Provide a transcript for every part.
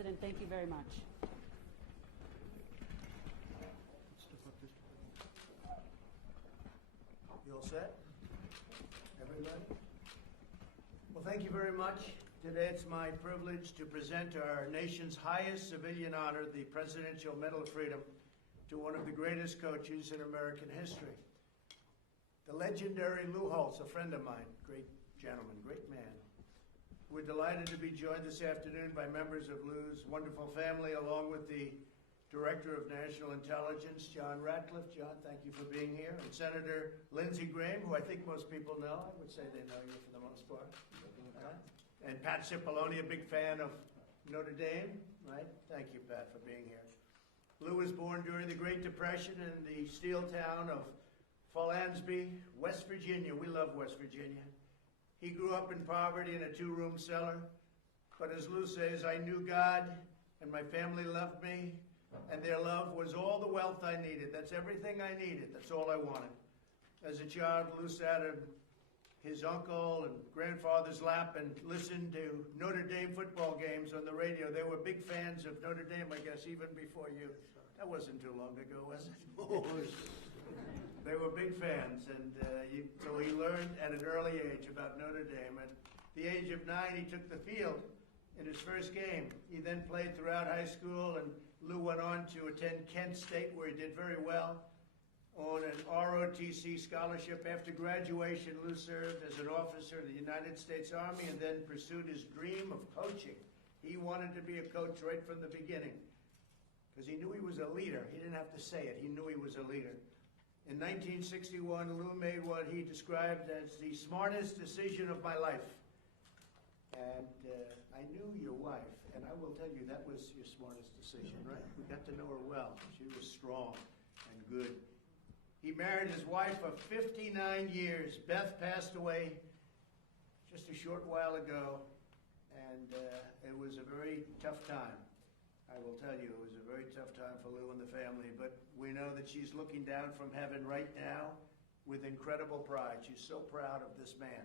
President. Thank you very much. You all set? Everybody? Well, thank you very much. Today it's my privilege to present our nation's highest civilian honor, the Presidential Medal of Freedom, to one of the greatest coaches in American history. The legendary Lou Holtz, a friend of mine, great gentleman, great man. We're delighted to be joined this afternoon by members of Lou's wonderful family, along with the Director of National Intelligence, John Ratcliffe. John, thank you for being here. And Senator Lindsey Graham, who I think most people know. I would say they know you for the most part. And Pat Cipollone, a big fan of Notre Dame, right? Thank you, Pat, for being here. Lou was born during the Great Depression in the steel town of Falansby, West Virginia. We love West Virginia. He grew up in poverty in a two-room cellar. But as Lou says, I knew God and my family loved me, and their love was all the wealth I needed. That's everything I needed. That's all I wanted. As a child, Lou sat in his uncle and grandfather's lap and listened to Notre Dame football games on the radio. They were big fans of Notre Dame, I guess, even before you. That wasn't too long ago, was it? They were big fans, and so he learned at an early age about Notre Dame. At the age of 9, he took the field in his first game. He then played throughout high school, and Lou went on to attend Kent State, where he did very well on an ROTC scholarship. After graduation, Lou served as an officer in the United States Army and then pursued his dream of coaching. He wanted to be a coach right from the beginning because he knew he was a leader. He didn't have to say it. He knew he was a leader. In 1961, Lou made what he described as the smartest decision of my life. And I knew your wife, and I will tell you that was your smartest decision, right? We got to know her well. She was strong and good. He married his wife of 59 years. Beth passed away just a short while ago, and it was a very tough time. I will tell you, it was a very tough time for Lou and the family, but we know that she's looking down from heaven right now with incredible pride. She's so proud of this man.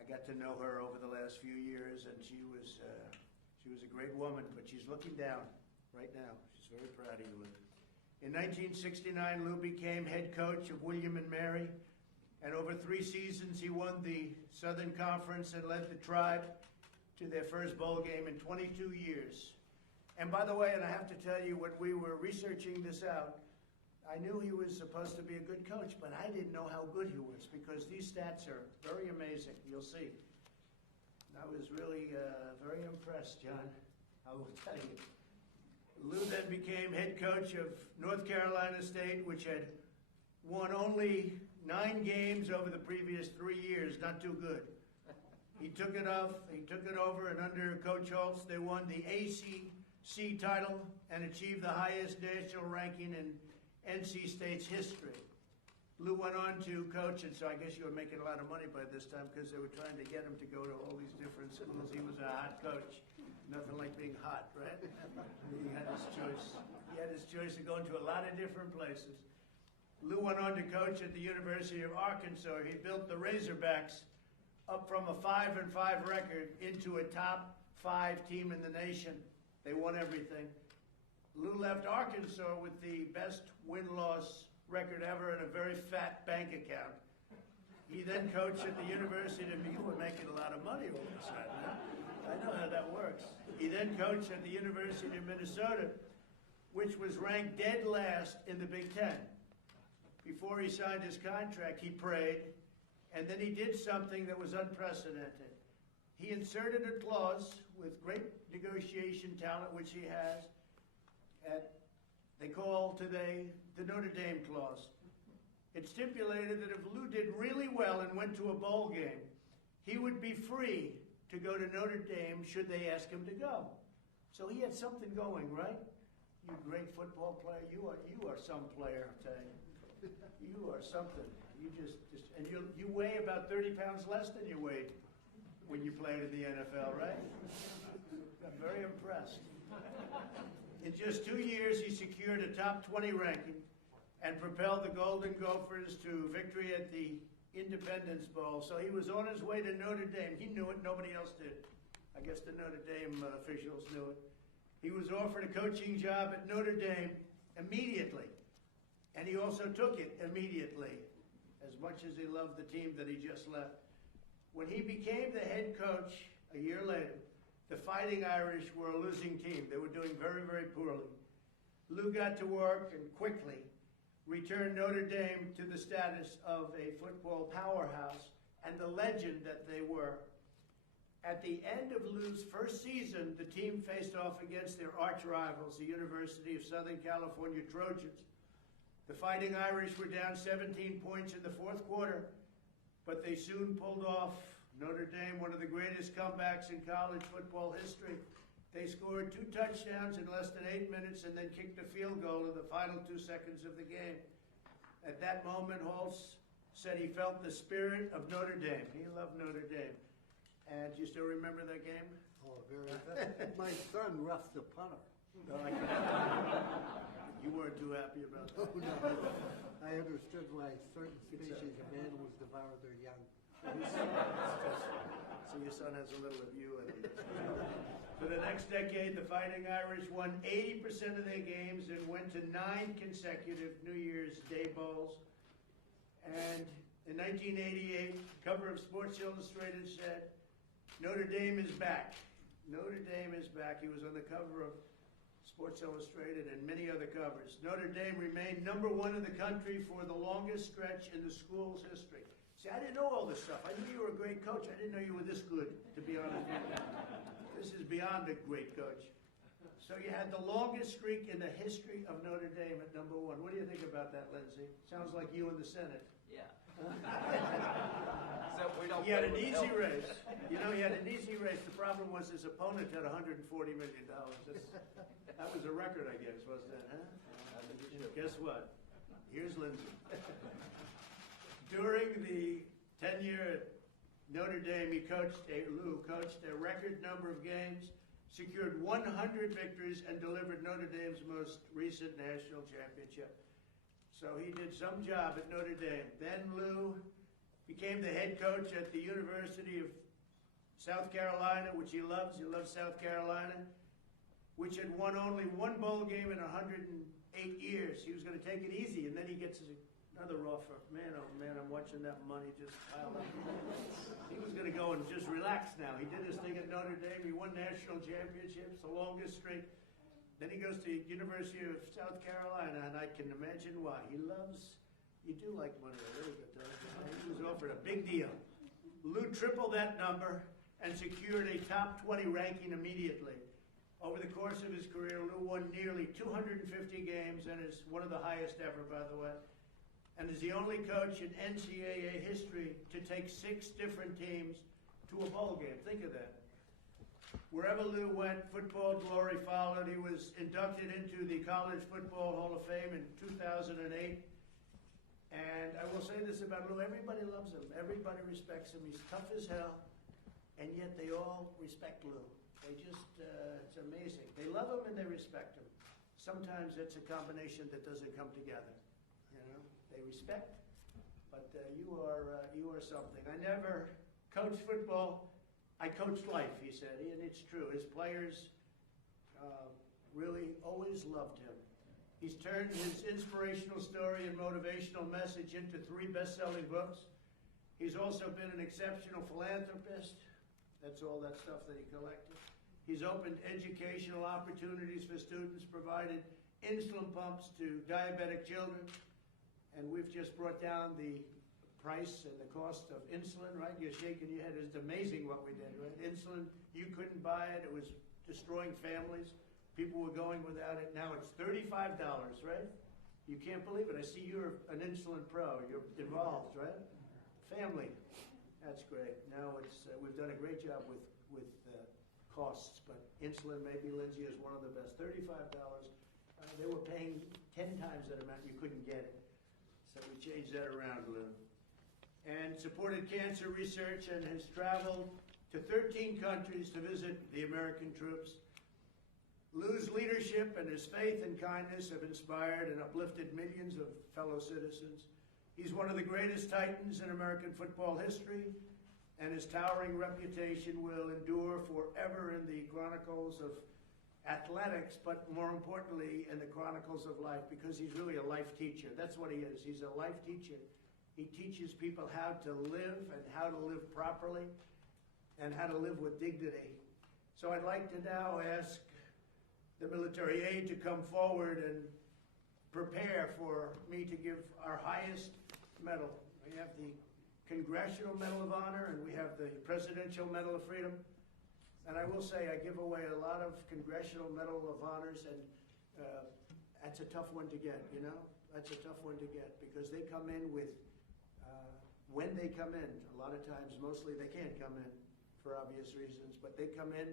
I got to know her over the last few years, and she was a great woman, but she's looking down right now. She's very proud of you, Lou. In 1969, Lou became head coach of William and Mary, and over 3 seasons, he won the Southern Conference and led the Tribe to their first bowl game in 22 years. And by the way, and I have to tell you, when we were researching this out, I knew he was supposed to be a good coach, but I didn't know how good he was because these stats are very amazing. You'll see. I was really very impressed, John. I will tell you. Lou then became head coach of North Carolina State, which had won only 9 games over the previous 3 years. Not too good. He took it over, and under Coach Holtz, they won the ACC title and achieved the highest national ranking in NC State's history. Lou went on to coach, and so I guess you were making a lot of money by this time because they were trying to get him to go to all these different schools. He was a hot coach. Nothing like being hot, right? He had his choice. He had his choice of going to a lot of different places. Lou went on to coach at the University of Arkansas. He built the Razorbacks up from a 5-5 record into a top 5 team in the nation. They won everything. Lou left Arkansas with the best win-loss record ever and a very fat bank account. He then coached at the University of Minnesota. You were making a lot of money all of a sudden. Huh? I know how that works. He then coached at the University of Minnesota, which was ranked dead last in the Big Ten. Before he signed his contract, he prayed, and then he did something that was unprecedented. He inserted a clause with great negotiation talent, which he has, they call today the Notre Dame clause. It stipulated that if Lou did really well and went to a bowl game, he would be free to go to Notre Dame should they ask him to go. So he had something going, right? You great football player, you are some player, I tell you. You are something. You just and you weigh about 30 pounds less than you weighed when you played in the NFL, right? I'm very impressed. In just 2 years, he secured a top 20 ranking and propelled the Golden Gophers to victory at the Independence Bowl. So he was on his way to Notre Dame. He knew it. Nobody else did. I guess the Notre Dame officials knew it. He was offered a coaching job at Notre Dame immediately, and he also took it immediately, as much as he loved the team that he just left. When he became the head coach a year later, the Fighting Irish were a losing team. They were doing very, very poorly. Lou got to work and quickly returned Notre Dame to the status of a football powerhouse and the legend that they were. At the end of Lou's first season, the team faced off against their arch rivals, the University of Southern California Trojans. The Fighting Irish were down 17 points in the fourth quarter, but they soon pulled off Notre Dame, one of the greatest comebacks in college football history. They scored 2 touchdowns in less than 8 minutes and then kicked a field goal in the final 2 seconds of the game. At that moment, Holtz said he felt the spirit of Notre Dame. He loved Notre Dame. And do you still remember that game? Oh, very good. My son roughed the punter. No, I can't. You weren't too happy about that. Oh, no. I understood why certain species of animals devour their young. So your son has a little of you in him. For the next decade, the Fighting Irish won 80% of their games and went to 9 consecutive New Year's Day bowls. And in 1988, the cover of Sports Illustrated said, "Notre Dame is back." Notre Dame is back. He was on the cover of Sports Illustrated and many other covers. Notre Dame remained #1 in the country for the longest stretch in the school's history. See, I didn't know all this stuff. I knew you were a great coach. I didn't know you were this good, to be honest with you. This is beyond a great coach. So you had the longest streak in the history of Notre Dame at #1. What do you think about that, Lindsay? Sounds like you in the Senate. Yeah. So we don't. He had an easy race. You know, he had an easy race. The problem was his opponent had $140 million. That was a record, I guess, wasn't it? Huh? Guess what? Here's Lindsay. During the tenure at Notre Dame, Lou coached a record number of games, secured 100 victories, and delivered Notre Dame's most recent national championship. So he did some job at Notre Dame. Then Lou became the head coach at the University of South Carolina, which he loves. He loves South Carolina, which had won only 1 bowl game in 108 years. He was going to take it easy, and then he gets another offer. Man, oh man, I'm watching that money just pile up. He was going to go and just relax now. He did his thing at Notre Dame. He won national championships, the longest streak. Then he goes to the University of South Carolina, and I can imagine why. You do like money a little bit, don't you? He was offered a big deal. Lou tripled that number and secured a top 20 ranking immediately. Over the course of his career, Lou won nearly 250 games and is one of the highest ever, by the way, and is the only coach in NCAA history to take 6 different teams to a bowl game. Think of that. Wherever Lou went, football glory followed. He was inducted into the College Football Hall of Fame in 2008. And I will say this about Lou, everybody loves him. Everybody respects him. He's tough as hell, and yet they all respect Lou. They just, it's amazing. They love him and they respect him. Sometimes it's a combination that doesn't come together. You know, they respect, but you are something. I never coached football. I coached life, he said, and it's true. His players really always loved him. He's turned his inspirational story and motivational message into 3 best-selling books. He's also been an exceptional philanthropist. That's all that stuff that he collected. He's opened educational opportunities for students, provided insulin pumps to diabetic children, and we've just brought down the price and the cost of insulin, right? You're shaking your head. It's amazing what we did, right? Insulin, you couldn't buy it. It was destroying families. People were going without it. Now it's $35, right? You can't believe it. I see you're an insulin pro. You're involved, right? Family. That's great. Now it's we've done a great job with costs, but insulin, maybe Lindsay is one of the best. $35. They were paying 10 times that amount. You couldn't get it. So we changed that around a little. And supported cancer research and has traveled to 13 countries to visit the American troops. Lou's leadership and his faith and kindness have inspired and uplifted millions of fellow citizens. He's one of the greatest titans in American football history, and his towering reputation will endure forever in the chronicles of athletics, but more importantly, in the chronicles of life, because he's really a life teacher. That's what he is. He's a life teacher. He teaches people how to live and how to live properly and how to live with dignity. So I'd like to now ask the military aide to come forward and prepare for me to give our highest medal. We have the Congressional Medal of Honor and we have the Presidential Medal of Freedom. And I will say I give away a lot of Congressional Medal of Honors, and that's a tough one to get, you know? That's a tough one to get because they come in with, when they come in, a lot of times, mostly they can't come in for obvious reasons, but they come in,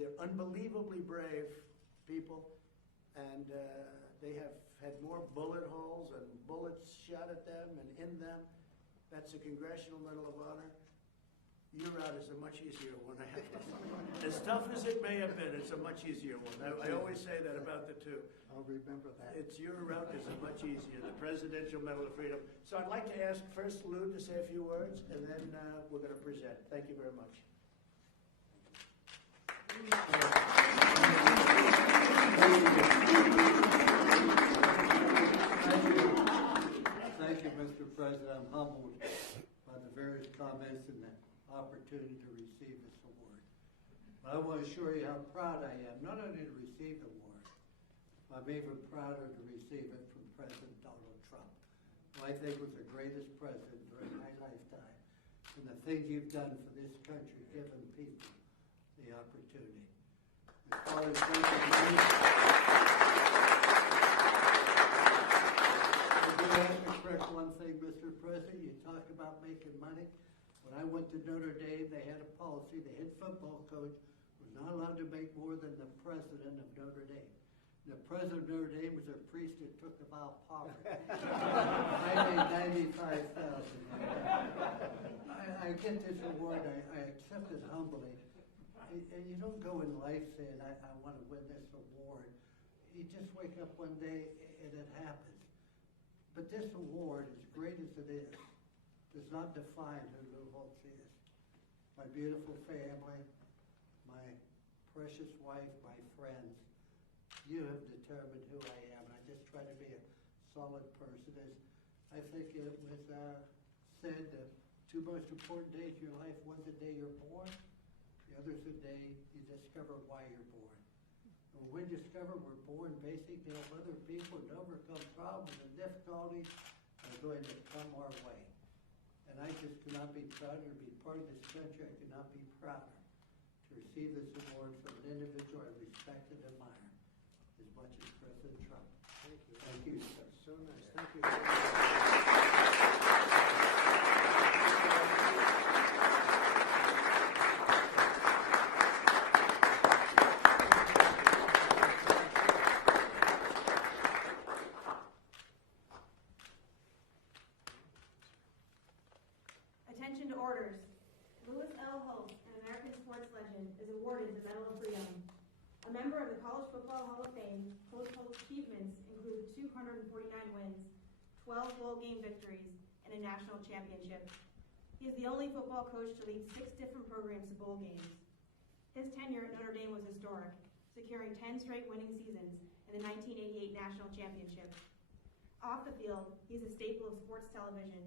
they're unbelievably brave people, and they have had more bullet holes and bullets shot at them and in them. That's a Congressional Medal of Honor. Your route is a much easier one, I have to say. As tough as it may have been, it's a much easier one. I always say that about the two. I'll remember that. Your route is a much easier, the Presidential Medal of Freedom. So I'd like to ask first Lou to say a few words, and then we're going to present. Thank you very much. Thank you, Mr. President. I'm humbled by the various comments and the opportunity to receive this award. But I want to assure you how proud I am, not only to receive the award, I'm even prouder to receive it from President Donald Trump, who I think was the greatest president during my lifetime, and the things you've done for this country, giving people the opportunity. As far as I do have to correct one thing, Mr. President. You talk about making money. When I went to Notre Dame, they had a policy. The head football coach was not allowed to make more than the president of Notre Dame. The president of Notre Dame was a priest that took the vow of poverty. I made $95,000. I get this award. I accept it humbly. And you don't go in life saying, I want to win this award. You just wake up one day and it happens. But this award, as great as it is, does not define who Lou Holtz is. My beautiful family, my precious wife, my friends, you have determined who I am. And I just try to be a solid person. As I think it was said, the two most important days of your life, one's the day you're born, the other's the day you discover why you're born. And when we discover we're born basically to help other people and overcome problems and difficulties that are going to come our way. And I just could not be prouder to be part of this country. I could not be prouder to receive this award from an individual I respect and admire as much as President Trump. Thank you. Thank you, sir. So nice. Thank you very much. Attention to orders. Louis L. Holtz, an American sports legend, is awarded the Medal of Freedom. A member of the College Football Hall of Fame, Holtz's achievements include 249 wins, 12 bowl game victories, and a national championship. He is the only football coach to lead 6 different programs to bowl games. His tenure at Notre Dame was historic, securing 10 straight winning seasons and the 1988 national championship. Off the field, he's a staple of sports television,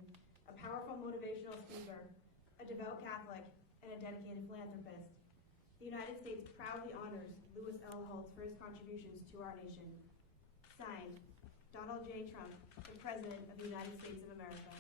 a powerful motivational speaker, a devout Catholic, and a dedicated philanthropist. The United States proudly honors Louis L. Holtz for his contributions to our nation. Signed, Donald J. Trump, the President of the United States of America.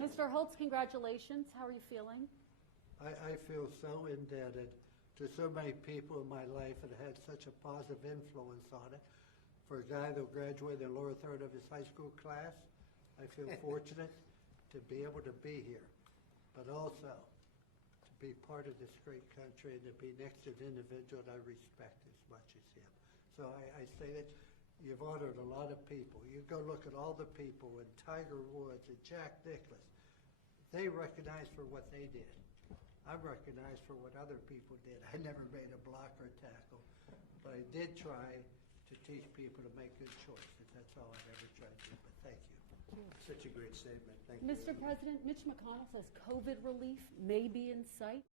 Mr. Holtz, congratulations. How are you feeling? I feel so indebted to so many people in my life and had such a positive influence on it. For a guy that graduated in the lower third of his high school class, I feel fortunate to be able to be here, but also to be part of this great country and to be next to an individual that I respect as much as him. So I say that you've honored a lot of people. You go look at all the people in Tiger Woods and Jack Nicklaus. They recognized for what they did. I'm recognized for what other people did. I never made a block or tackle, but I did try to teach people to make good choices. That's all I've ever tried to do, but thank you. Such a great statement. Thank you. Mr. President, Mitch McConnell says COVID relief may be in sight.